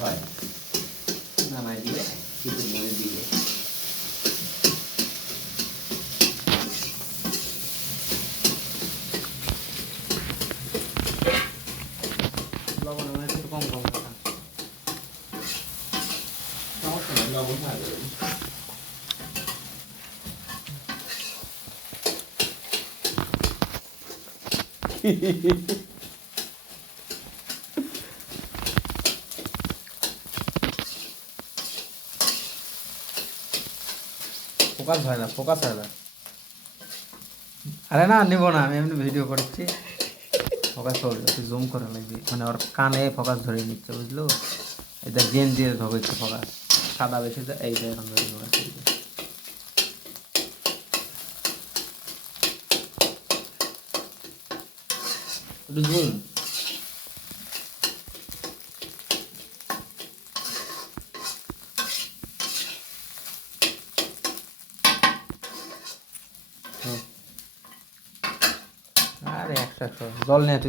হয় নামাই দিয়ে কিছু মনে দিবে লবণ আমার একটু কম কম রাখা সমস্যা নেই লবণ খাওয়া যাবে ফোকাস হয় না ফোকাস হয় না আরে না নিব না আমি এমনি ভিডিও করছি ফোকাস হবে একটু জুম করে লাগবে মানে ওর কানে ফোকাস ধরে নিচ্ছে বুঝলো এটা জেন দিয়ে ধরেছে ফোকাস সাদা বেশি এই যে এখন ধরে ফোকাস একটু জুম আরে একশো জল নিয়ে